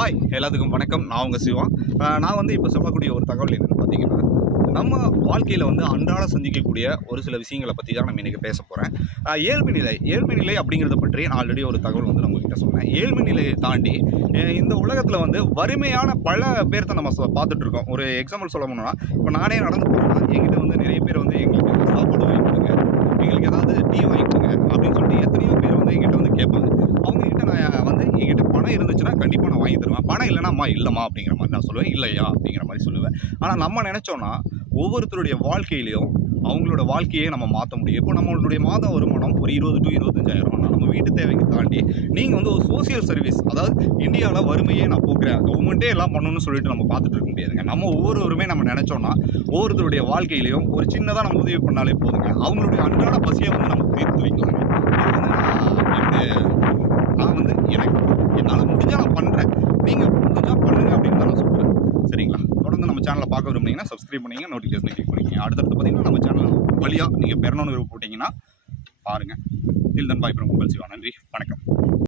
Hi எல்லாத்துக்கும் வணக்கம். நான் உங்கள் சிவா. நான் வந்து இப்போ சொல்லக்கூடிய ஒரு தகவல் என்னென்னு பார்த்தீங்கன்னா, நம்ம வாழ்க்கையில் வந்து அன்றாட சந்திக்கக்கூடிய ஒரு சில விஷயங்களை பற்றி தான் நம்ம இன்றைக்கி பேச போகிறேன். ஏழ்மை நிலை அப்படிங்கிறத பற்றி நான் ஆல்ரெடி ஒரு தகவல் வந்து நான் உங்ககிட்ட சொன்னேன். ஏழ்மை நிலையை தாண்டி இந்த உலகத்தில் வந்து வறுமையான பல பேர்த்த நம்ம பார்த்துட்ருக்கோம். ஒரு எக்ஸாம்பிள் சொல்ல போனோம்னா, இப்போ நானே நடந்து போகிறேன்னா என்கிட்ட வந்து நிறைய பேர் வந்து எங்களுக்கு சாப்பாடு வாங்கி கொடுங்க, எங்களுக்கு ஏதாவது டீ வாங்கி கொடுங்க அப்படின்னு சொல்லிட்டு எத்தனையோ பேர் வந்து எங்கிட்ட வந்து கேட்பாங்க. அவங்ககிட்ட நான் வந்து என்கிட்ட பணம் இருந்துச்சுன்னா கண்டிப்பாக நான் வாங்கி தருவேன். பணம் இல்லைன்னா அம்மா இல்லைம்மா அப்படிங்கிற மாதிரி நான் சொல்லுவேன். இல்லையா அப்படிங்கிற மாதிரி சொல்லுவேன். ஆனால் நம்ம நினச்சோன்னா ஒவ்வொருத்தருடைய வாழ்க்கையிலையும் அவங்களோட வாழ்க்கையே நம்ம மாற்ற முடியும். இப்போ நம்மளுடைய மாத வருமானம் ஒரு 20 to 25,000 நம்ம வீட்டு தேவைக்கு தாண்டி நீங்கள் வந்து ஒரு சோசியல் சர்வீஸ், அதாவது இந்தியாவில் வறுமையே நான் போக்குறேன், கவர்மெண்ட்டே எல்லாம் பண்ணணும்னு சொல்லிட்டு நம்ம பார்த்துட்டு இருக்க முடியாதுங்க. நம்ம ஒவ்வொருவருமே நம்ம நினச்சோன்னா ஒவ்வொருத்தருடைய வாழ்க்கையிலையும் ஒரு சின்னதாக நம்ம உதவி பண்ணாலே போதுங்க. அவங்களுடைய அன்றாட பசியை வந்து நம்ம தீர்த்து வைக்கலாங்க. நான் வந்து எனக்கு என்னால் முடிஞ்சால் நான் பண்ணுறேன். நீங்கள் முடிஞ்சால் பண்ணுங்க அப்படின்னு தான் நான் சொல்கிறேன். சரிங்களா? தொடர்ந்து நம்ம சேனலை பார்க்க விரும்புனீங்கன்னா சப்ஸ்கிரைப் பண்ணிங்க, நோட்டிஃபிகேஷன் கிளிக் பண்ணிக்கங்க. அடுத்தடுத்து பார்த்தீங்கன்னா நம்ம சேனல் வழியாக நீங்கள் பெறணும்னு விருப்பப்பட்டீங்கன்னா பாருங்கள். டில் தென் பாய் ஃப்ரம் உங்கள் சிவா. நன்றி, வணக்கம்.